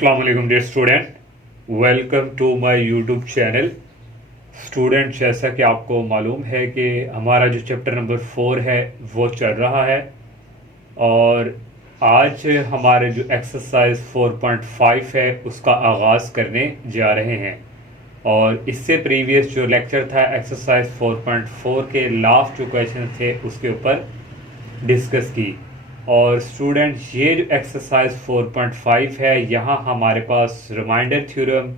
अस्सलाम वालेकुम dear student, welcome to my YouTube channel. Student, जैसा कि आपको मालूम है कि हमारा जो चैप्टर नंबर 4 है वो चल रहा है और आज हमारे जो एक्सरसाइज 4.5 है उसका आगाज़ करने जा रहे हैं। और इससे प्रीवियस जो लेक्चर था एक्सरसाइज 4.4 के लास्ट जो क्वेश्चन थे उसके ऊपर डिस्कस की। और स्टूडेंट, ये जो एक्सरसाइज 4.5 है यहाँ हमारे पास रिमाइंडर थ्योरम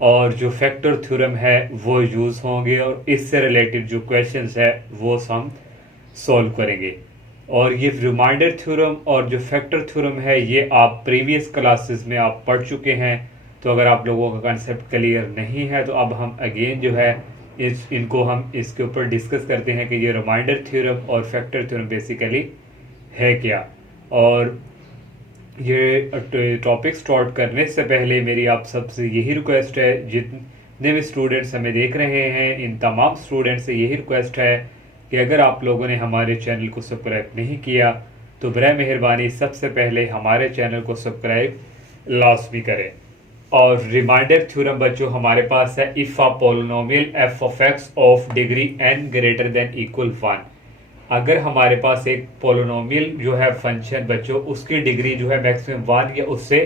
और जो फैक्टर थ्योरम है वो यूज़ होंगे और इससे रिलेटेड जो क्वेश्चंस है वो हम सॉल्व करेंगे। और ये रिमाइंडर थ्योरम और जो फैक्टर थ्योरम है ये आप प्रीवियस क्लासेस में आप पढ़ चुके हैं, तो अगर आप लोगों का कंसेप्ट क्लियर नहीं है तो अब हम अगेन जो है इनको हम इसके ऊपर डिस्कस करते हैं कि ये रिमाइंडर थ्योरम और फैक्टर थ्योरम बेसिकली है क्या। और ये टॉपिक स्टार्ट करने से पहले मेरी आप सबसे यही रिक्वेस्ट है, जितने भी स्टूडेंट्स हमें देख रहे हैं इन तमाम स्टूडेंट्स से यही रिक्वेस्ट है कि अगर आप लोगों ने हमारे चैनल को सब्सक्राइब नहीं किया तो बराए मेहरबानी सबसे पहले हमारे चैनल को सब्सक्राइब लाजमी करें। और रिमाइंडर थ्योरम बच्चों हमारे पास है, if a polynomial F of x of degree n greater than equal 1। अगर हमारे पास एक पोलिनोमियल जो है फंक्शन बच्चों उसकी डिग्री जो है मैक्सिमम 1 या उससे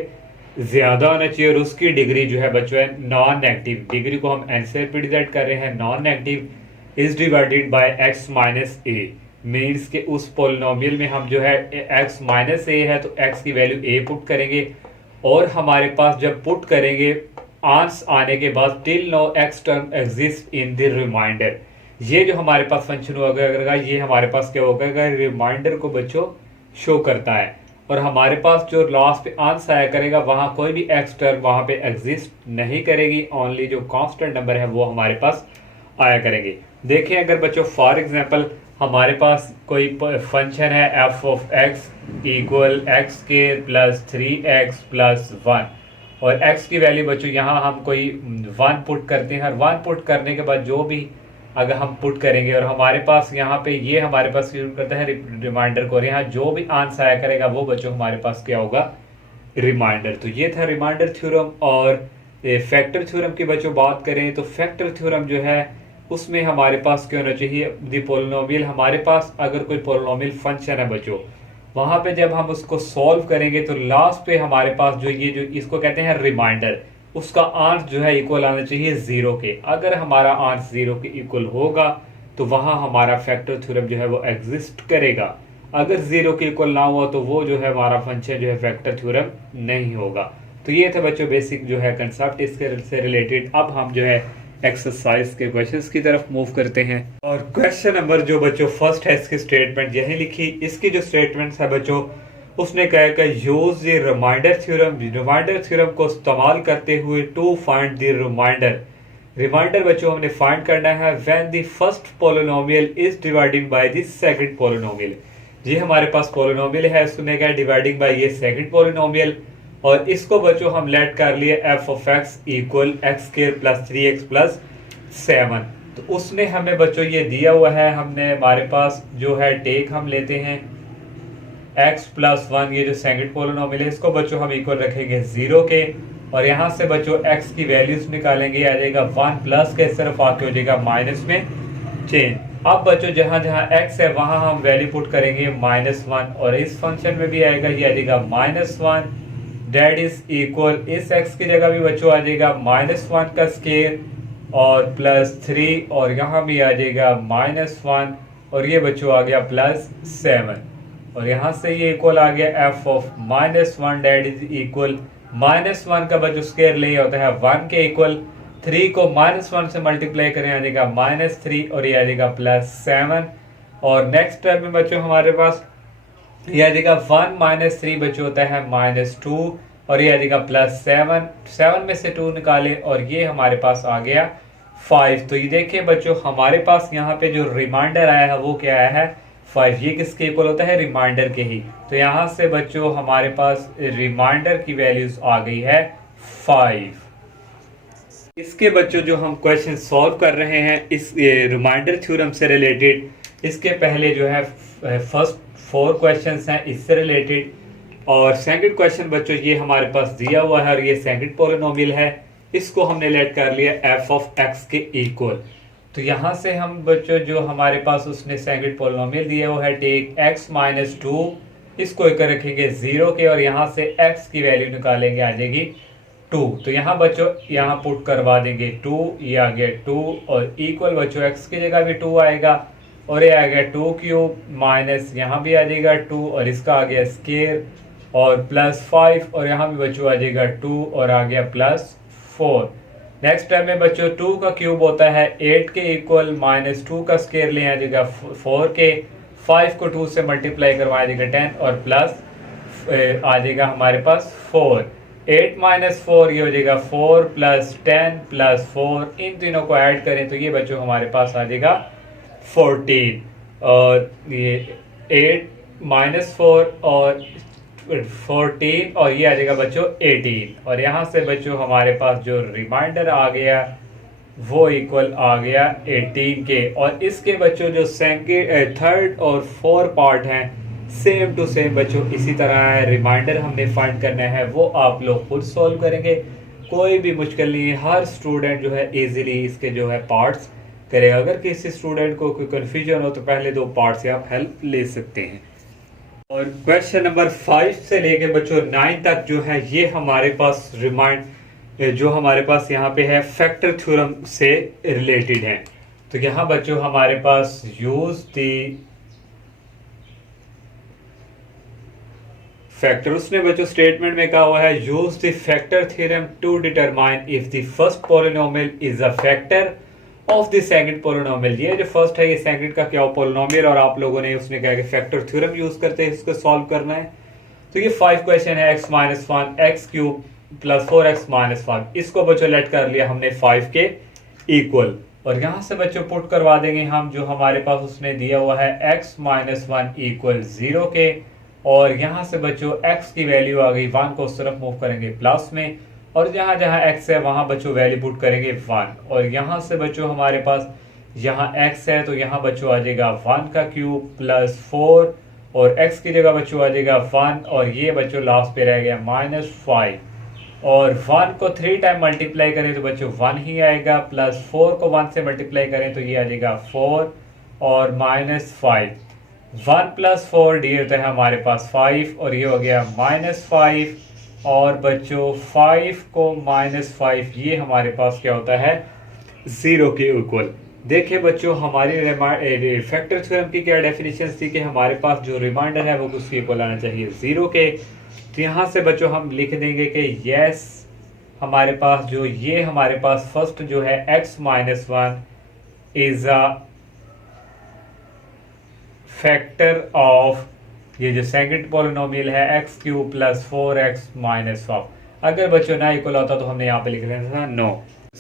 ज़्यादा होना चाहिए और उसकी डिग्री जो है बच्चों है नॉन नेगेटिव, डिग्री को हम n से रिप्रेजेंट कर रहे हैं, non negative is divided by x minus A. Means के उस पोलिनोमियल में हम जो है x माइनस ए है तो x की वैल्यू a पुट करेंगे और हमारे पास जब पुट करेंगे आंस आने के बाद till no x term exist in the remainder, ये जो हमारे पास फंक्शन होगा ये हमारे पास क्या होगा, रिमाइंडर को बच्चों शो करता है। और हमारे पास जो लास्ट पे आंसर आया करेगा वहां कोई भी एक्स टर्म वहां पे एग्जिस्ट नहीं करेगी, ओनली जो कांस्टेंट नंबर है वो हमारे पास आया करेंगे। देखें अगर बच्चों फॉर एग्जांपल हमारे पास कोई फंक्शन है F of x equal x के प्लस 3x प्लस 1 और x की वैल्यू बच्चों यहाँ हम कोई 1 पुट करते हैं और 1 पुट करने के बाद जो भी अगर हम पुट करेंगे और हमारे पास यहाँ पे ये हमारे पास यूज करता है रिमाइंडर को, और यहाँ जो भी आंसर आया करेगा वो बच्चों हमारे पास क्या होगा, रिमाइंडर। तो ये था रिमाइंडर थ्योरम। और फैक्टर थ्योरम की बच्चों बात करें तो फैक्टर थ्योरम जो है उसमें हमारे पास क्या होना चाहिए, दी पोलिनोमियल, हमारे पास अगर कोई पोलिनोमियल फंक्शन है बच्चों वहां पे जब हम उसको सॉल्व करेंगे तो लास्ट पे हमारे पास जो ये जो इसको कहते हैं रिमाइंडर, उसका आंस जो है इक्वल आना चाहिए 0 के। अगर हमारा आंस 0 के इक्वल होगा तो वहां हमारा फैक्टर थ्योरम जो है वो एग्जिस्ट करेगा। अगर 0 के इक्वल ना हुआ तो वो जो है हमारा फंक्शन जो है फैक्टर थ्योरम नहीं होगा। तो ये था बच्चों बेसिक जो है कंसेप्ट इसके से रिलेटेड। अब हम जो है एक्सरसाइज के क्वेश्चंस की तरफ मूव करते हैं। और क्वेश्चन नंबर जो बच्चों फर्स्ट है इसकी स्टेटमेंट यही लिखी। इसकी जो स्टेटमेंट है बच्चों उसने कहा कि use the remainder theorem, remainder theorem को इस्तेमाल करते हुए to find the remainder. Remainder बच्चों हमने फाइंड करना है when the first polynomial is dividing by the second polynomial. ये हमारे पास पोलिनोमियल है, उसने कहा डिवाइडिंग बाय ये सेकंड पोलिनोमियल और इसको बच्चों हम लेट कर लिए f of x equal x square plus 3x plus 7। तो उसने हमें बच्चों ये दिया हुआ है, हमने हमारे पास जो है टेक हम लेते हैं x प्लस 1, ये जो सेकंड पोलिनोमियल है इसको बच्चों हम इक्वल रखेंगे 0 के और यहाँ से बच्चों x की वैल्यूज निकालेंगे, आ जाएगा 1 प्लस के सिर्फ आके हो जाएगा माइनस में चेंज। अब बच्चों जहाँ जहाँ x है वहां हम वैल्यू पुट करेंगे -1 और इस फंक्शन में भी आएगा ये आ जाएगा -1 डेट इज इक्वल, इस x की जगह भी बच्चों आ जाएगा -1 का स्क्वायर और प्लस 3 और यहाँ भी आ जाएगा -1 और ये बच्चों आ गया प्लस 7 और यहाँ से ये इक्वल आ गया f of -1 that is equal -1 का बच्चों स्क्वायर ले होता है 1 के इक्वल, 3 को -1 से मल्टीप्लाई करें आ जाएगा -3 और ये आ जाएगा प्लस 7 और नेक्स्ट टर्म में बच्चों हमारे पास ये आ जाएगा 1 माइनस 3 बच्चों होता है -2 और ये आ जाएगा प्लस 7 में से 2 निकाले और ये हमारे पास आ गया 5। तो ये देखिए बच्चों हमारे पास यहाँ पे जो रिमाइंडर आया है वो क्या आया है 5। ये किसके इक्वल होता है, रिमाइंडर के ही। तो यहाँ से बच्चों हमारे पास रिमाइंडर की वैल्यूज आ गई है 5। इसके बच्चों जो हम क्वेश्चन सॉल्व कर रहे हैं इस रिमाइंडर थ्योरम से रिलेटेड, इसके पहले जो है फर्स्ट 4 क्वेश्चंस हैं इससे रिलेटेड। और सेकंड क्वेश्चन बच्चों ये हमारे पास दिया हुआ है और ये सेकंड पॉलिनोमियल है, इसको हमने लेट कर लिया एफ ऑफ एक्स के इक्वल। तो यहां से हम बच्चों जो हमारे पास उसने सेकंड पॉलिनोमियल दिया हुआ है टेक एक्स माइनस टू, इसको एक रखेंगे 0 के और यहाँ से x की वैल्यू निकालेंगे, आ जाएगी 2। तो यहाँ बच्चों यहाँ पुट करवा देंगे 2, ये आ गया 2 और इक्वल बच्चों x की जगह भी 2 आएगा और ये आ गया 2 क्यूब माइनस यहाँ भी आ जाएगा 2 और इसका आ गया स्केयर और प्लस 5 और यहाँ भी बच्चों आ जाएगा 2 और आ गया प्लस 4। नेक्स्ट टाइम में बच्चों 2 का क्यूब होता है 8 के इक्वल माइनस 2 का स्केयर ले आ जाएगा 4 के, 5 को 2 से मल्टीप्लाई करवा देगा 10 और प्लस आ जाएगा हमारे पास 4। 8 माइनस 4 ये हो जाएगा 4 प्लस 10 प्लस 4, इन तीनों को ऐड करें तो ये बच्चों हमारे पास आ जाएगा 14 और ये 8 माइनस 4 और 14 और ये आ जाएगा बच्चों 18 और यहाँ से बच्चों हमारे पास जो रिमाइंडर आ गया वो इक्वल आ गया 18 के। और इसके बच्चों जो सेकंड थर्ड और फोर्थ पार्ट हैं सेम टू सेम बच्चों इसी तरह है। रिमाइंडर हमने फाइंड करना है वो आप लोग खुद सॉल्व करेंगे, कोई भी मुश्किल नहीं है, हर स्टूडेंट जो है इजीली इसके जो है पार्ट्स करेगा। अगर किसी स्टूडेंट को कोई कन्फ्यूजन हो तो पहले 2 पार्ट से आप हेल्प ले सकते हैं। और क्वेश्चन नंबर 5 से लेके बच्चों 9 तक जो है ये हमारे पास जो हमारे पास यहाँ पे है फैक्टर थ्योरम से रिलेटेड है। तो यहाँ बच्चों हमारे पास यूज दी फैक्टर, उसने बच्चों स्टेटमेंट में कहा हुआ है use the factor theorem to determine if the first polynomial is a factor of the second polynomial. ये जो फर्स्ट है ये सेकंड का क्या पॉलिनोमियल और आप लोगों ने उसने कहा कि फैक्टर थ्योरम यूज करते हैं इसको सॉल्व करना है। तो ये 5 क्वेश्चन है x minus 1 x cube plus 4x minus 5, इसको बच्चों लेट कर लिया हमने 5 के इक्वल और यहाँ से बच्चों पुट करवा देंगे हम जो हमारे पास उसने दिया हुआ है x माइनस 1 इक्वल 0 के और यहाँ से बच्चों x की वैल्यू आ गई 1 को उस तरफ मूव करेंगे प्लस में और जहाँ जहाँ x है वहाँ बच्चों वैल्यू पुट करेंगे 1 और यहाँ से बच्चों हमारे पास यहाँ x है तो यहाँ बच्चों आ जाएगा 1 का क्यूब प्लस 4 और x की जगह बच्चों आ जाएगा 1 और ये बच्चों लास्ट पे रह गया माइनस 5 और 1 को 3 टाइम मल्टीप्लाई करें तो बच्चों 1 ही आएगा प्लस 4 को 1 से मल्टीप्लाई करें तो ये आ जाएगा 4 और माइनस 5। 1 प्लस 4 डी होता है हमारे पास 5 और ये हो गया माइनस 5 और बच्चों 5 को माइनस 5 ये हमारे पास क्या होता है 0 के इक्वल। देखिए बच्चों हमारी फैक्टर थ्योरम की क्या डेफिनेशन थी कि हमारे पास जो रिमाइंडर है वो उसके इक्वल आना चाहिए 0 के। तो यहाँ से बच्चों हम लिख देंगे कि यस हमारे पास जो ये हमारे पास फर्स्ट जो है x minus 1 is a factor of ये जो सेकंड पॉलिनोमियल है x cube plus 4x minus 5। अगर बच्चों ना इक्वल होता तो हमने यहाँ पे लिख देना था नो।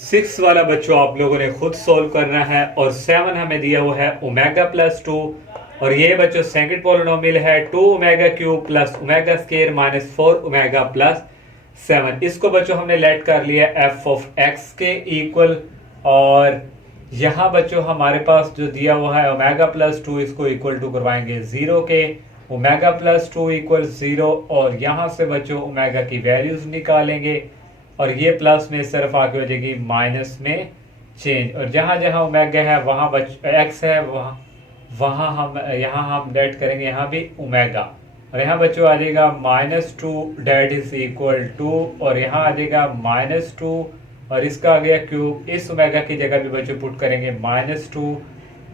6 वाला बच्चों आप लोगों ने खुद सॉल्व करना है और 7 हमें दिया हुआ है ओमेगा प्लस 2 और ये बच्चों सेकंड पॉलिनोमियल है 2 omega cube plus omega square minus 4 omega plus 7। इसको बच्चों हमने लेट कर लिया f ऑफ x के इक्वल और यहाँ बच्चों हमारे पास जो दिया हुआ है ओमेगा प्लस 2 इसको इक्वल टू करवाएंगे 0 के, ओमेगा प्लस 2 इक्वल 0 और यहाँ से बच्चों ओमेगा की वैल्यूज निकालेंगे और ये प्लस में सिर्फ आगे हो जाएगी माइनस में चेंज और जहाँ जहाँ ओमेगा है वहाँ x है वहाँ हम यहाँ हम लेट करेंगे यहाँ भी ओमेगा और यहाँ बच्चों आ जाएगा -2 डेट इज इक्वल टू और यहाँ आ जाएगा -2 और इसका आ गया क्यूब, इस ओमेगा की जगह भी बच्चों पुट करेंगे -2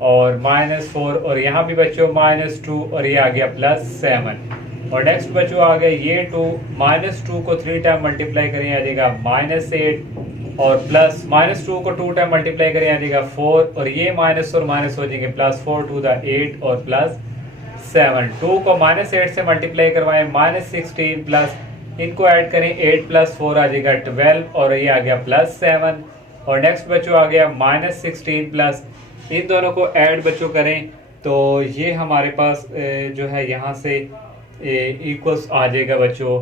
और -4 और यहाँ भी बच्चों -2 और ये आ गया +7 और नेक्स्ट बच्चों आ गया ये 2 -2 को 3 टाइम मल्टीप्लाई करें आ जाएगा -8 और प्लस -2 को 2 टाइम मल्टीप्लाई करें आ जाएगा 4 और ये माइनस और माइनस हो जाएंगे +4 टू द 8 और +7। 2 को -8 से मल्टीप्लाई करवाएं -16 प्लस इनको ऐड करें 8 + 4 आ जाएगा 12 और ये आ गया +7 और नेक्स्ट बच्चों आ गया -16 प्लस इन दोनों को ऐड बच्चों करें तो ये हमारे पास जो है यहाँ से इक्वल्स आ जाएगा बच्चों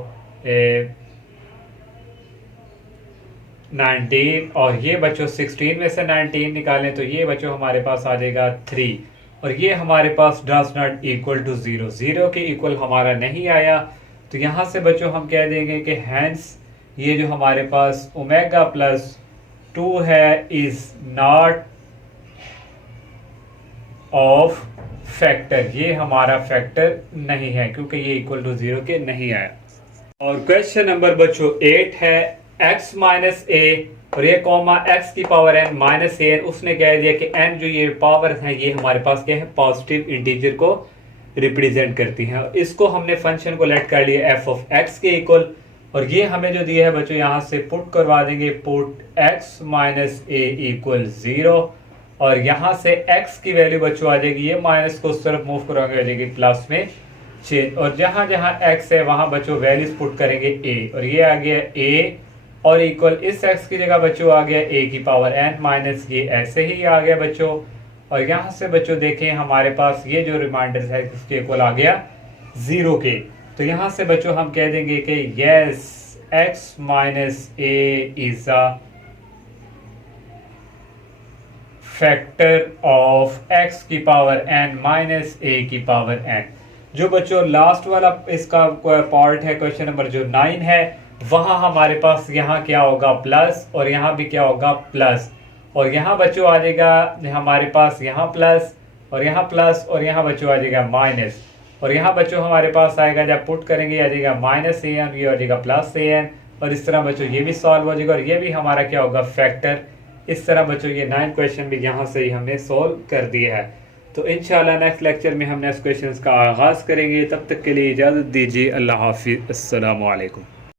19 और ये बच्चों 16 में से 19 निकालें तो ये बच्चों हमारे पास आ जाएगा 3 और ये हमारे पास डज नॉट इक्वल टू 0 के इक्वल हमारा नहीं आया तो यहाँ से बच्चों हम कह देंगे कि हैंस ये जो हमारे पास ओमेगा प्लस 2 है इज नॉट ऑफ फैक्टर, ये हमारा फैक्टर नहीं है क्योंकि ये इक्वल टू 0 के नहीं आया। और क्वेश्चन नंबर बच्चों 8 है x माइनस ए और ये कॉमा x की पावर n माइनस ए, उसने कह दिया कि n जो ये पावर है ये हमारे पास क्या है, पॉजिटिव इंटीजर को रिप्रेजेंट करती हैं। इसको हमने फंक्शन को लेट कर लिया f ऑफ x के इक्वल, और ये हमें जो दिया है बच्चों यहाँ से पुट करवा देंगे, पुट x माइनस ए इक्वल 0, और यहाँ से x की वैल्यू बच्चों आ जाएगी, ये माइनस को उस तरफ मूव करवाएंगे आ जाएगी प्लस में चेंज, और जहाँ जहाँ x है वहाँ बच्चों वैल्यूज पुट करेंगे a, और ये आ गया a और इक्वल इस x की जगह बच्चों आ गया a की पावर n माइनस, ये ऐसे ही आ गया बच्चों। और यहाँ से बच्चों देखें हमारे पास ये जो रिमाइंडर है इसके इक्वल आ गया 0 के, तो यहाँ से बच्चों हम कह देंगे कि yes x minus A is a factor of x की पावर n माइनस a की पावर n। जो बच्चों लास्ट वाला इसका पार्ट है क्वेश्चन नंबर जो 9 है, वहां हमारे पास यहाँ क्या होगा प्लस, और यहाँ भी क्या होगा प्लस, और यहाँ बच्चों आ जाएगा हमारे पास यहाँ प्लस, और यहाँ प्लस, और यहाँ बच्चों आ जाएगा माइनस, और यहाँ बच्चों हमारे पास आएगा जब पुट करेंगे आ जाएगा माइनस ए एन, ये आ जाएगा प्लस ए एन, और इस तरह बच्चों ये भी सॉल्व हो जाएगा, और ये भी हमारा क्या होगा फैक्टर। इस तरह बच्चों ये 9 क्वेश्चन भी यहाँ से ही हमने सॉल्व कर दिया है। तो इंशाल्लाह नेक्स्ट लेक्चर में हम नेक्स्ट क्वेश्चन का आगाज़ करेंगे, तब तक के लिए इजाज़त दीजिए। अल्लाह हाफिज़, अस्सलामु अलैकुम।